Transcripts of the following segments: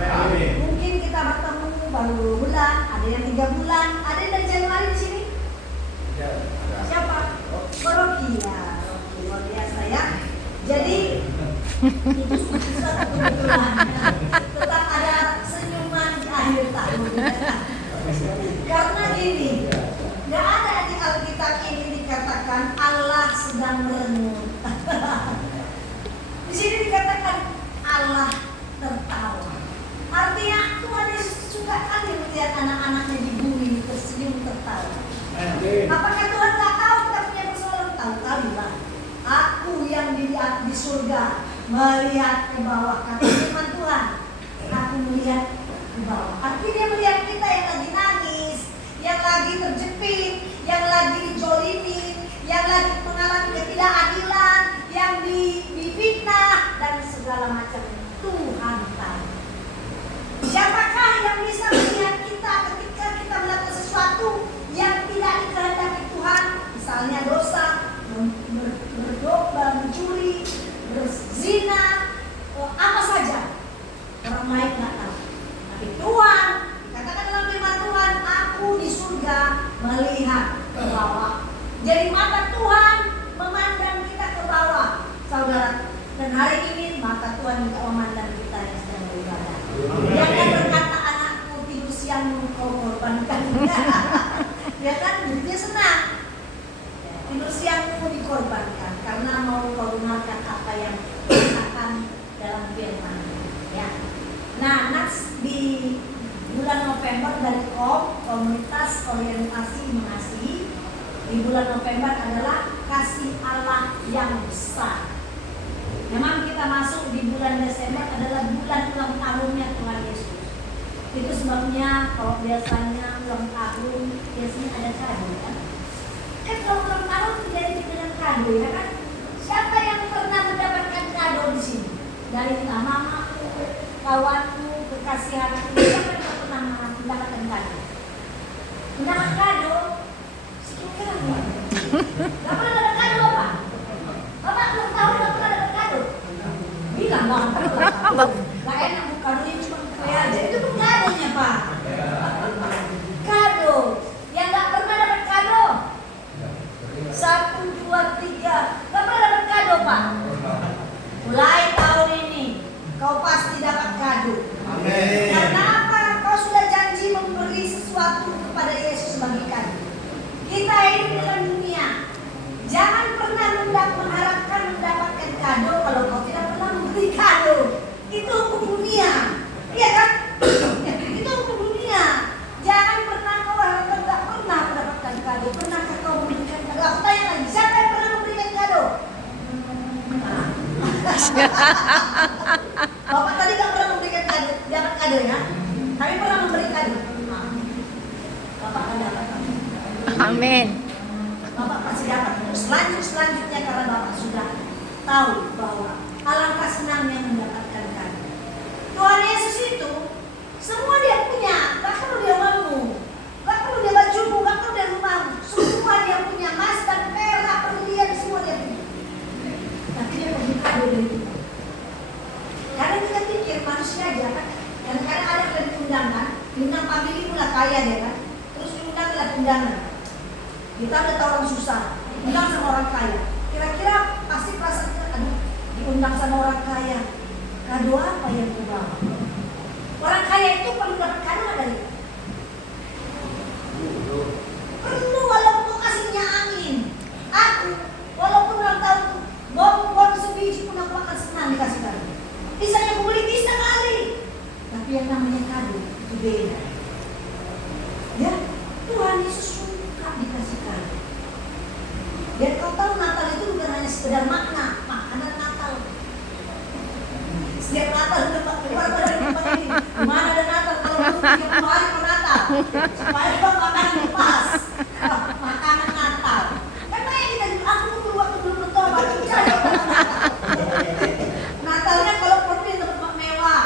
Mungkin kita bertemu baru 2 bulan, ada yang 3 bulan, ada yang dari Januari di sini. Siapa? Rocky ya, Rocky luar biasa ya. Jadi itu suatu kebetulan. Tetap ada senyuman di akhir tahun. Karena gini, nggak ada di Alkitab ini dikatakan Allah sedang merenung. Di sini dikatakan Allah tertawa. Artinya Tuhan Yesus suka kali melihat anak-anaknya di bumi tersenyum tertawa. Apakah Tuhan tak tahu kita punya persoalan? Tahu kali lah. Aku yang dilihat di surga melihat ke bawah, kata firman Tuhan. Aku melihat ke bawah. Artinya dia melihat kita yang lagi nangis, yang lagi terjepit, yang lagi dijolimin, yang lagi mengalami ketidakadilan, yang difitnah dan segala macam. Tuhan tahu. Siapakah yang bisa melihat kita ketika kita melakukan sesuatu yang tidak dikehendaki Tuhan? Misalnya dosa, berdoa, mencuri, berzina, apa saja. Orang lain nggak tahu. Tapi Tuhan, katakan dalam firman Tuhan, aku di surga melihat ke bawah. Jadi mata Tuhan memandang kita ke bawah, saudara. Dan hari ini mata Tuhan juga memandang kita yang sedang beribadah. Jangan berkata anakku tidur siang kau korbankan. Ya kan, dia senang. Tidur siangmu dikorbankan karena mau kau dengarkan apa yang dikatakan dalam firman. Ya. Nah, next di bulan November dari komunitas orientasi mengasihi, di bulan November adalah kasih Allah yang besar. Memang kita masuk di bulan Desember adalah bulan ulang tahunnya Tuhan Yesus. Itu sebabnya kalau biasanya ulang tahun biasanya ada kado kan? Kan kalau ulang tahun identik dengan kado ya kan? Siapa yang pernah mendapatkan kado di sini? Dari mamaku, kawanku, kekasihanku, siapa yang pernah mendapatkan kado? Mendapat kado? Sekitar enggak? Gak pernah dapat kado apa? Bapak ulang tahun gak pernah dapat kado? Bilang bang, gak enak bu, kadonya cuma kue aja. Itu bukan kadonya pak. Kado yang gak pernah dapat kado 1, 2, 3 gak pernah dapat kado pak. Mulai tahun ini kau pasti dapat kado. Amin. Karena apa? Kau sudah janji memberi sesuatu kepada Yesus sebagai kado. Kita hidup dalam dunia, jangan pernah mengharapkan mendapatkan kado kalau kau tidak pernah memberi kado. Itu hukum dunia, iya kan? Itu hukum dunia. Jangan pernah kau harapkan tidak pernah mendapatkan kado. Pernahkah kau memberikan kado? Aku tanya lagi, siapa yang pernah memberikan kado? Bapak tadi nggak pernah memberikan kado, dapat kado ya? Tapi pernah memberi kado. Bapak akan dapat. Amin. Bapak pasti dapat. Selanjutnya karena Bapak sudah tahu bahwa alangkah senangnya mendapatkan kado. Tuhan Yesus itu semua dia punya, gak perlu dia uangmu, gak perlu dia bajumu, gak perlu dia rumahmu, semua dia punya, emas dan perak, berlian semua dia punya. Tapi dia perlu kado dari kita. Karena kita pikir manusia aja kan, kadang-kadang ada yang diundang kan, diundang family pula kaya dia kan, terus diundang lewat undangan. Kita udah tahu orang susah, diundang sama orang kaya. Kira-kira pasti perasaan kita, aduh, diundang sama orang kaya. Kado apa yang dibawa? Orang kaya itu perlu dapat kado nggak dari kita? Perlu, walaupun kau kasihnya angin. Aku, walaupun ulang tahun bom sebiji pun aku akan senang dikasih kado. Misalnya aku beli bisa kali. Tapi yang namanya kado itu beda. Ya, Tuhan Yesus suka dikasih kado. Biar kau tahu Natal itu bukan hanya sekedar makna, makanan Natal. Setiap Natal udah keluar dari rumah ini. Mana ada Natal kalau belum 30 hari mau Natal. Supaya kau makanan pas. Makanan Natal. Kan banyak kita aku butuh waktu belum bertobat. Cari makanan Natal. Natalnya kalau perlu di tempat mewah.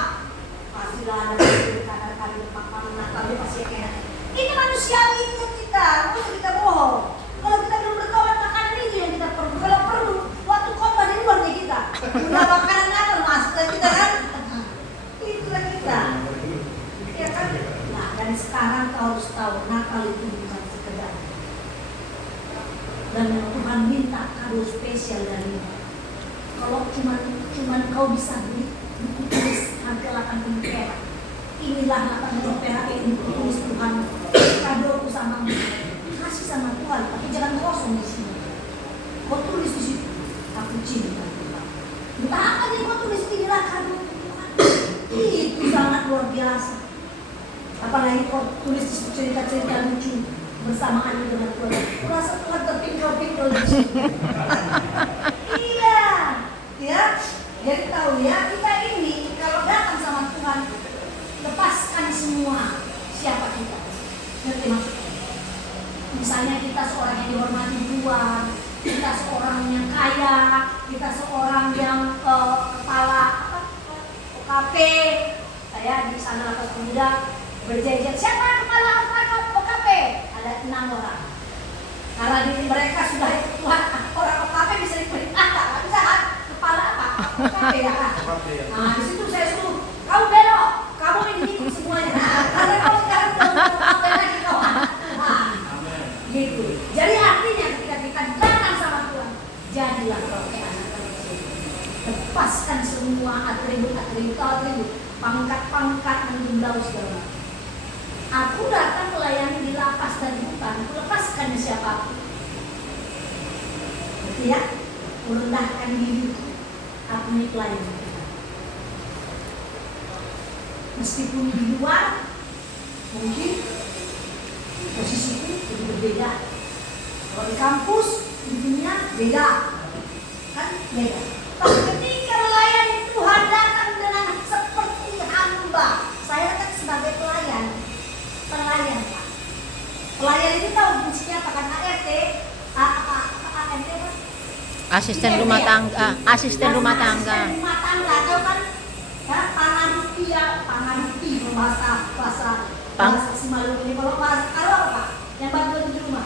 Pastilah ada kadang-kadang makanan Natalnya pasti enak. Ini manusiawi itu kita. Masa kita bohong. Kalau kita belum bertobat makanan itu yang kita perlu. Kalau perlu waktu khotbah di luar kita. Udah makanan Natal masuk ke kita kan? Itulah kita. Dan sekarang kau harus tahu, nakal itu bukan sekedar. Dan yang Tuhan minta kado spesial darimu. Kalau cuman kau bisa beli buku tulis harga 80 perak, inilah 80 perak ini buku tulis Tuhan, kadoku sama kasih sama Tuhan, tapi jangan kosong di sini. Kau tulis di situ, aku cinta Tuhan. Entah apa yang kau tulis, inilah kado Tuhan. Itu sangat luar biasa. Apalagi kau tulis cerita-cerita lucu bersamaan dengan Tuhan. Kurasa Tuhan terpinggul-pinggul di sini. Iya, ya. Jadi tahu ya, kita ini kalau datang sama Tuhan, lepaskan semua siapa kita. Ngerti maksudnya? Misalnya kita seorang yang dihormati Tuhan, kita seorang yang kaya, kita seorang yang kepala OKP. Saya di sana Lapas Pemuda berjejer, siapa kepala OKP? Ada 6 orang. Karena di mereka sudah Tuhan, orang OKP bisa diperintahkan, tapi saya kepala apa? OKP ya kan? Nah di situ saya suruh, kamu belok, kamu ini ikut semuanya. Karena kau sekarang udah OKP lagi kau. Gitu. Jadi artinya ketika kita datang sama Tuhan, jadilah kau kayak anak-anak itu. Lepaskan semua atribut, pangkat-pangkat menjumlah segala. Aku datang melayani di lapas dan bukan aku lepaskan siapapun. Berarti ya, merendahkan diri. Aku ini pelayan. Meskipun di luar mungkin posisiku jadi berbeda. Kalau di kampus, di dunia beda, kan beda. Tapi ketika melayani Tuhan datang dengan seperti hamba. Saya kan sebagai pelayan Pak. Pelayan itu tahu fungsinya apa kan? ART, ART apa? Asisten rumah tangga. Asisten rumah tangga, tahu kan? Ya, panganuti bahasa Simalungun ini. Kalau apa? Yang bantu di rumah.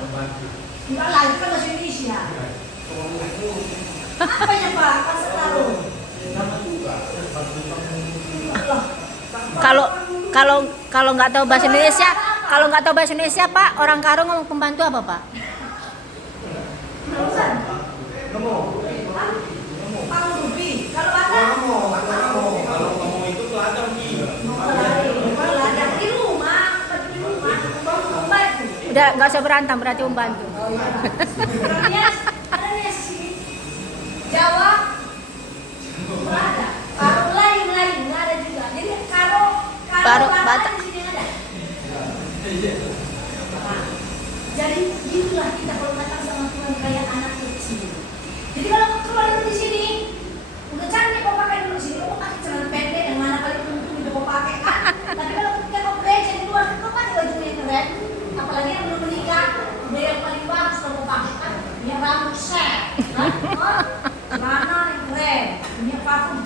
Enggak lah, itu kan bahasa Indonesia. Apa ya Pak? Bahasa tahu. Kalau nggak tahu bahasa Indonesia, Pak, orang Karo ngomong pembantu apa, Pak? Pangurubi. Kalau ada? Kalau kamu itu teladang Di rumah. Pembantu. Udah nggak usah berantem, berarti pembantu. Ada di sini. Jawa. Nggak ada. Melayu nggak ada juga. Jadi kalau Batak di sini ada. Jadi itulah kita kalau datang sama Tuhan kayak anak kecil. Jadi kalau keluar dari sini, udah cantik kau pakai dulu sini, kau pakai celana pendek yang mana kali untung itu kau pakai. Tapi kalau ketika kau gereja di luar, kau pakai baju yang keren. Apalagi yang belum menikah, udah yang paling bagus kau pakai kan, yang rambut set, kan? Celana yang keren, punya parfum,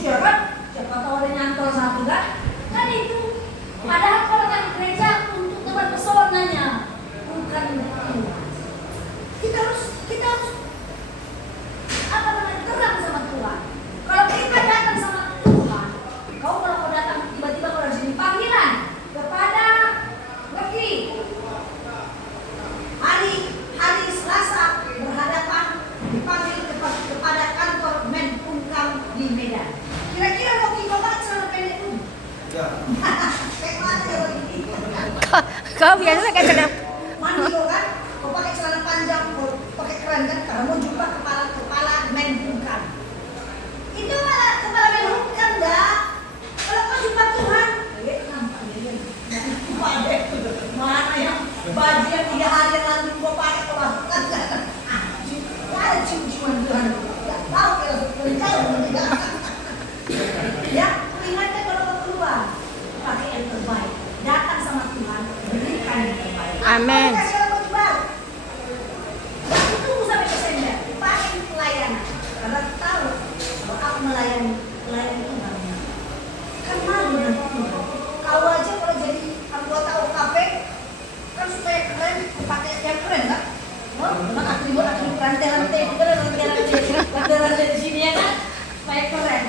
ya kan? Siapa tahu ada nyantol satu kan? Kan itu. Padahal kalau datang ke gereja untuk tempat pesonanya, bukan Tuhan. Kita harus terang sama Tuhan. Kalau kita datang sama Tuhan, kalau datang tiba-tiba kalau di sini panggilan kepada Ngerti. Hari Selasa berhadapan dipanggil kepada kantor Menkumham di Medan. Kira-kira mau kita pakai celana pendek dulu? Ya. Kayak mana ya ini? Kau biasa pakai celana Mandi lo kan? Kau pakai celana panjang, kau pakai keren kan? Karena mau jumpa kepala Menkumham. Itu malah kepala Menkumham dah. Kalau kau jumpa Tuhan, nampak dia. Mana yang baju yang 3 hari yang lalu kau pakai kau lakukan kan? Ada cium-ciuman Tuhan. Tidak tahu kalau beritahu tidak. Ya, ingatkan kalau kau keluar, pakai yang terbaik. Datang sama Tuhan, berikan yang terbaik. Amin. Kasih orang baju baru. Aku tunggu sampai Desember, pakai pelayanan. Karena tahu kalau aku melayani Tuhan. Kan malu dengan Tuhan. Kau aja kalau jadi anggota OKP, kan supaya keren, pakai yang keren kan? Memang atribut rantai-rantai juga rantai-rantai di sini ya kan? Supaya keren.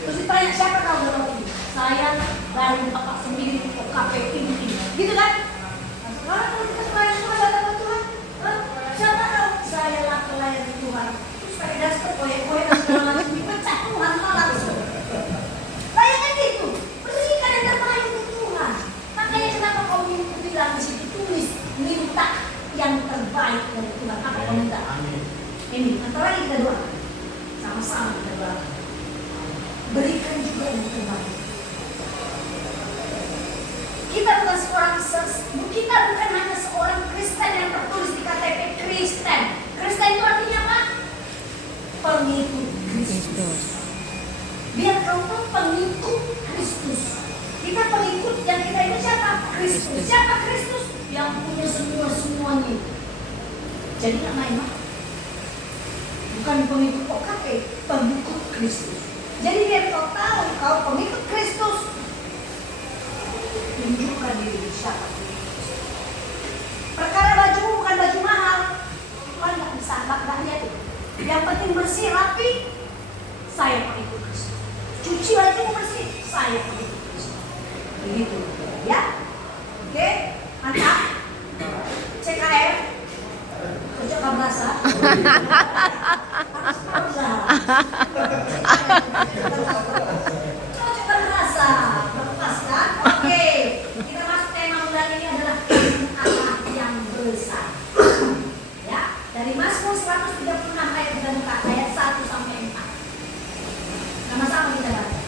Terus ditanya siapa kau dalam ini? Saya dari bapak sendiri OKP Jadi nggak main-main. Bukan pengikut OKP, pengikut Kristus. Jadi biar kau tahu kau pengikut Kristus, tunjukkan diri siapa Kristus. Perkara baju bukan baju mahal, Tuhan nggak bisa, nggak lihat itu. Yang penting bersih, rapi, saya pengikut Kristus. Cuci baju bersih, saya pengikut Kristus. Begitu, ya? Oke, mantap. CKM, kerja kabrasa. Kerja kabrasa, lepaskan. Oke, kita masuk tema bulan ini adalah Allah yang besar. Ya, dari Mazmur 136 ayat 4 ayat 1 sampai 4. Sama-sama kita baca.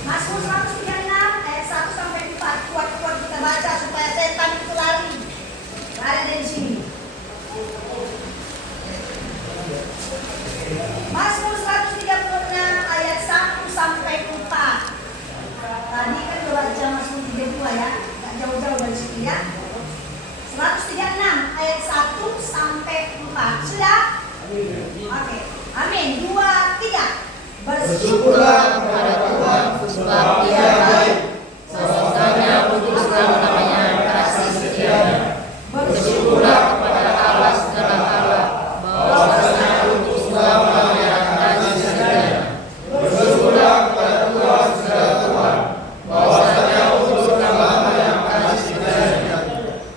Mazmur 136 ayat 1 sampai 4. Kuat-kuat kita baca supaya setan itu lari. Lari dari sini. Mazmur 136 ayat 1 sampai 4. Tadi kan udah baca Mazmur 32 ya. Gak jauh-jauh dari situ ya. 136 ayat 1 sampai 4. Sudah? Oke. Amin. 2, 3. Bersyukurlah kepada Tuhan sebab Dia baik, sesungguhnya untuk selama-lamanya kasih setianya. Bersyukurlah kepada Allah segala Allah, bahwasanya untuk selama-lamanya kasih setianya. Bersyukurlah kepada Tuhan segala Tuhan, bahwasanya untuk selama-lamanya kasih setianya.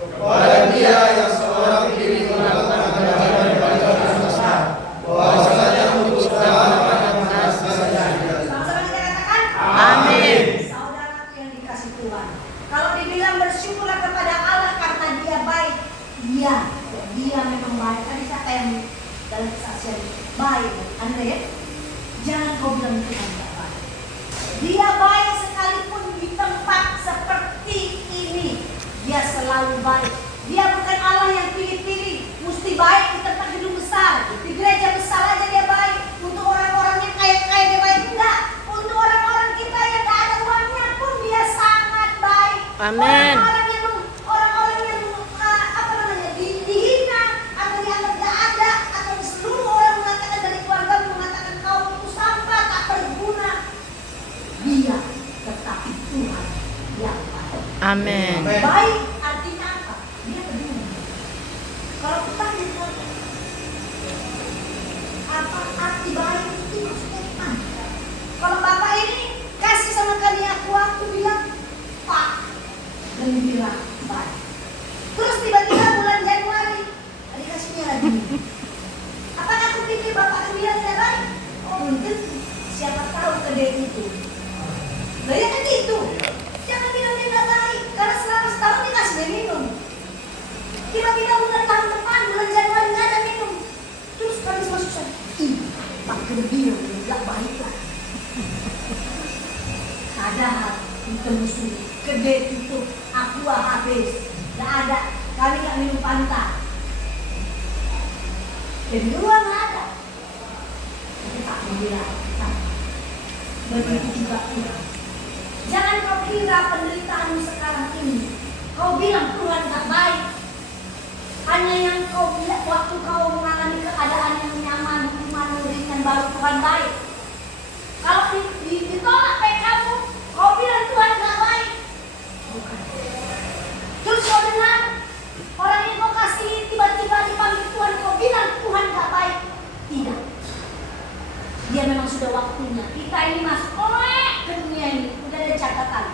Kepada Dia yang seorang diri melakukan kerajaan semesta, bahwasanya untuk selama-lamanya kasih setianya. Sama-sama kita katakan Amin. Saudaraku yang dikasih Tuhan, kalau dibilang bersyukurlah kepada Allah karena Dia baik, iya, Dia memang baik. Tadi siapa yang dalam kesaksian baik? Anda ya? Jangan kau bilang Tuhan tidak baik. Dia baik sekalipun di tempat seperti ini, Dia selalu baik. Dia bukan Allah yang pilih-pilih, mesti baik di tempat gedung besar, di gereja besar aja Dia baik. Untuk orang-orang yang kaya-kaya Dia baik, enggak. Untuk orang-orang kita yang gak ada uangnya pun Dia sangat baik. Amin. Orang-orang yang apa namanya dihina atau dianggap gak ada, atau seluruh orang mengatakan dari keluarga mengatakan kau itu sampah tak berguna, Dia tetap Tuhan yang baik. Amin. Baik artinya apa? Dia peduli. Kalau kita lihat apa arti baik itu maksudnya apa? Kalau bapak ini kasih sama kami aku bilang Pak, dan bilang baik. Terus tiba-tiba bulan Januari tadi kasihnya lagi. Apakah aku pikir bapak akan bilang tidak baik? Oh belum tentu. Siapa tahu kedai itu. Nah ya kan gitu. Jangan bilang dia nggak baik, karena selama setahun dia kasih dia minum. Tiba-tiba bulan tahun depan, bulan Januari nggak ada minum. Terus kami semua susah. Pak kedai nggak baik lah. Padahal itu musuh kedai itu aqua habis, nggak ada. Kami nggak minum Fanta. Kedua nggak ada. Tapi Pak bilang, begitu juga Tuhan. Jangan kau kira penderitaanmu sekarang ini kau bilang Tuhan tak baik. Hanya yang kau bilang waktu kau mengalami keadaan yang nyaman, ringan, baru Tuhan baik. Kalau ditolak PK-mu, kau bilang Tuhan tak baik. Bukan. Terus kau dengar orang yang kau kasih tiba-tiba dipanggil Tuhan, kau bilang Tuhan tak baik. Tidak. Dia memang sudah waktunya. Kita ini masuk ke dunia ini. Udah ada catatan.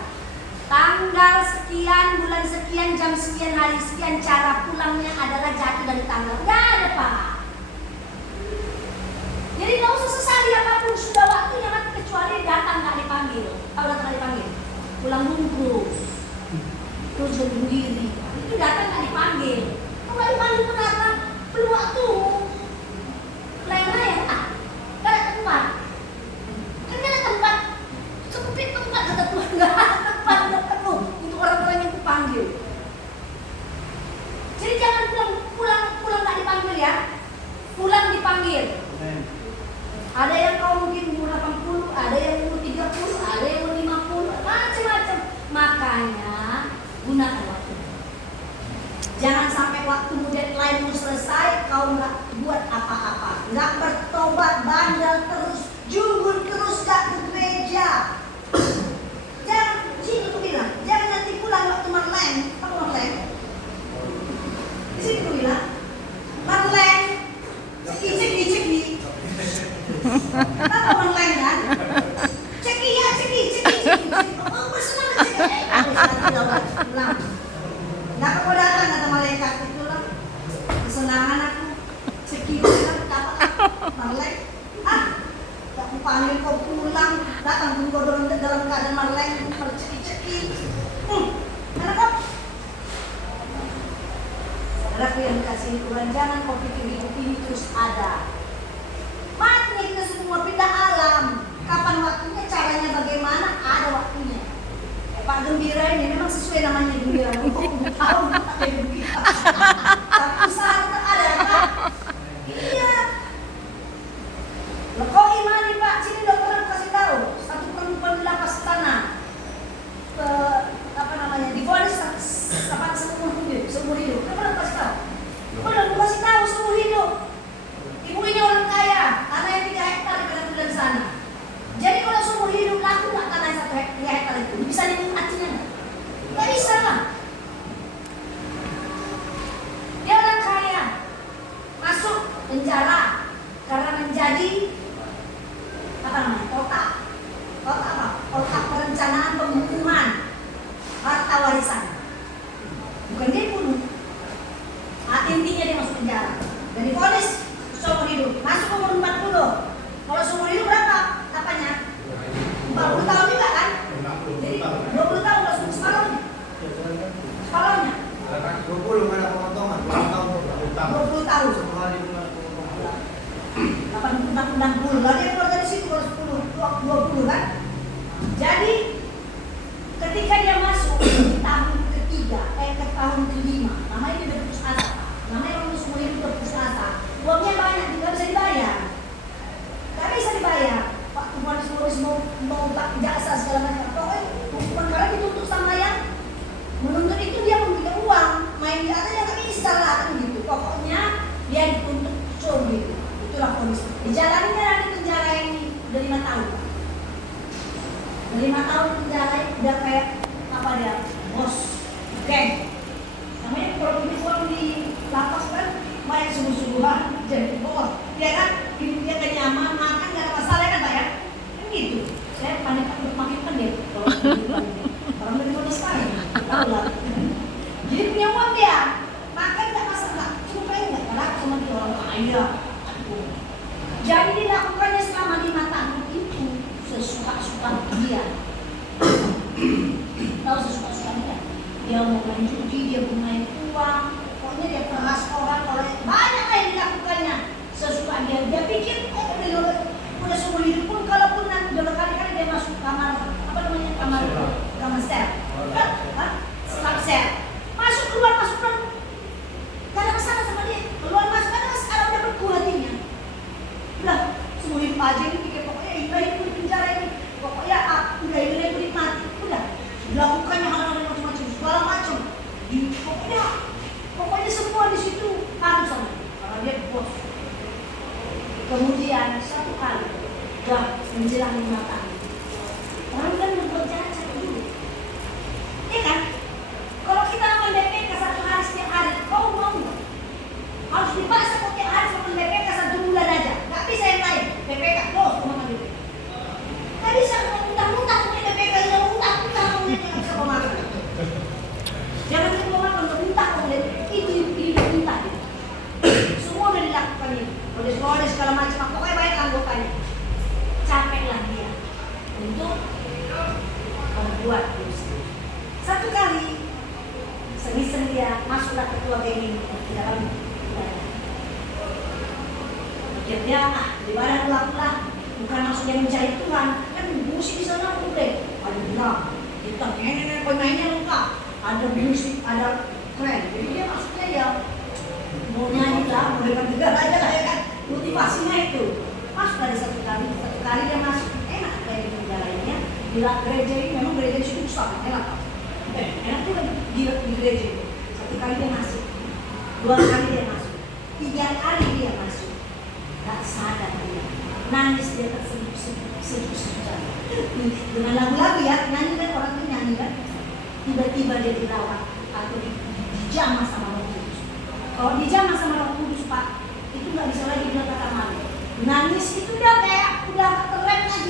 Tanggal sekian, bulan sekian, jam sekian, hari sekian, cara pulangnya adalah jatuh dari tanggal. Gak ada Pak. Jadi gak usah sesali apapun, sudah waktunya kan, kecuali datang gak dipanggil. Kalau datang gak dipanggil, pulang bungkus, terus bunuh diri. Itu datang gak dipanggil. Kalau gak dipanggil itu datang, belum waktu. Lain-lain, gak ada tempat. Kan gak ada tempat. Sempit tempat kata Tuhan, gak ada tempat, udah penuh untuk orang-orang yang dipanggil. Jadi jangan pulang gak dipanggil ya. Pulang dipanggil. Ada yang kau mungkin umur 80, ada yang umur 30, ada yang umur 50, macam-macam. Makanya gunakan waktu. Jangan sampai waktu muda engkau dalam keadaan meleng, merceki-ceki. Enak kok. Saudaraku yang dikasihi Tuhan, jangan kau pikir hidup ini terus ada. Matinya kita semua pindah alam. Kapan waktunya, caranya bagaimana, ada waktunya. Pak Gembira ini memang sesuai namanya Gembira. Kok tahu tak kayak begitu. Tapi usaha tetap ada kan? Iya. Loh, kau imani Pak, sini dokter kasih tahu. Satu perempuan di lapas tanah. Divonis seumur hidup. Kenapa kasih tahu? Belum kasih tahu seumur hidup. Ibu ini orang kaya, tanah yang 3 hektar di pada di sana. Jadi kalau seumur hidup laku nggak tanah 1 hektar itu? Bisa dinikmatinya nggak? Nggak bisa lah. Dia orang kaya, masuk penjara karena menjadi kotak perencanaan pembunuhan harta warisan. Bukan dia bunuh. Intinya dia masuk penjara dan divonis seumur hidup. Masuk umur 40. Kalau seumur hidup berapa? Apanya? 40 tahun juga kan? Jadi 20 tahun kalau separuhnya. Separuhnya. 20 mana pemotongan? 20 tahun. 60. Lalu dia keluar dari situ kalau 20 kan? Jadi ketika dia masuk di tahun ketiga, ke tahun kelima, namanya dia berputus asa. Namanya orang semua itu berputus asa. Uangnya banyak, tidak bisa dibayar. Tidak bisa dibayar. Pak Tuhan mau tak jasa segala macam. Pokoknya bukan kalian dituntut sama yang menuntut itu dia memberikan uang. Main di atas yang tapi salah kan gitu. Pokoknya dia dituntut seumur hidup. Itulah kondisi. Dijalaninya di penjara ini udah 5 tahun. Udah 5 tahun penjara udah kayak apa dia? Bos. Geng. Namanya kalau begitu orang di lapas kan main sungguh-sungguhan jadi bos. Dia kan hidupnya gak nyaman, makan gak ada masalah kan Pak ya? Kan gitu. Saya panik untuk makin pendek kalau orang dari mana sekali. Tahu lah. Jadi punya uang dia. Makan gak masalah. Cuma pengen gak kalah sama dia orang kaya. Jadi dilakukannya selama 5 tahun itu sesuka-suka dia. Tahu sesuka-suka dia? Dia mau main judi, dia mau main uang, pokoknya dia keras orang banyak yang dilakukannya sesuka dia. Dia pikir udah seumur hidup pun kalaupun nanti udah kali-kali dia masuk kamar kamar sel, staf sel, masuk keluar gak ada masalah sama dia. Keluar masuk ada masalah, udah beku hatinya. Udah seumur hidup aja ini pikir pokoknya hidup di penjara ini, pokoknya udah hidup mati, udah dilakukannya hal-hal yang macam-macam, segala macam. Pokoknya semua di situ harus sama dia, karena dia bos. Kemudian satu kali, udah menjelang 5 tahun, orang kan membuat jalan dulu, iya kan? Kalau kita lakukan DPK 1 hari setiap hari, kau mau nggak? Harus dipaksa kok tiap hari sama DPK 1 bulan aja, nggak bisa yang lain. DPK, terus sama DPK. Nggak bisa muntah-muntah sama DPK, yang muntah-muntah kemudian nggak bisa kau makan. Jangan kau makan, muntah kemudian itu muntah. Semua udah dilakukan ini. Kode segala macam, pokoknya banyak anggotanya. Capeklah dia untuk membuat dosa. Satu kali seng-seng dia masuklah ketua geng ini di dalam akhirnya daripada pulang-pulang bukan langsung dia mencari Tuhan, kan musik di sana udah ada drum, kita pemainnya lengkap, ada musik, ada keren. Jadi dia maksudnya ya mau nyanyi lah, mau dengar aja lah ya kan, motivasinya itu. Masuk dari satu kali dia masuk, enak kayak di penjara ini ya. Di gereja ini memang gereja di situ besar, enak. Enak tuh di gereja itu. Satu kali dia masuk, 2 kali dia masuk, 3 kali dia masuk. Gak sadar dia, nangis dia terseduh-seduh dengan lagu-lagu ya, nyanyi kan, orang itu nyanyi kan. Tiba-tiba dia dirawat atau dijamah sama Roh Kudus. Kalau dijamah sama Roh Kudus Pak, itu gak bisa lagi bilang kata malu. Nangis itu dia kayak udah terlem lagi.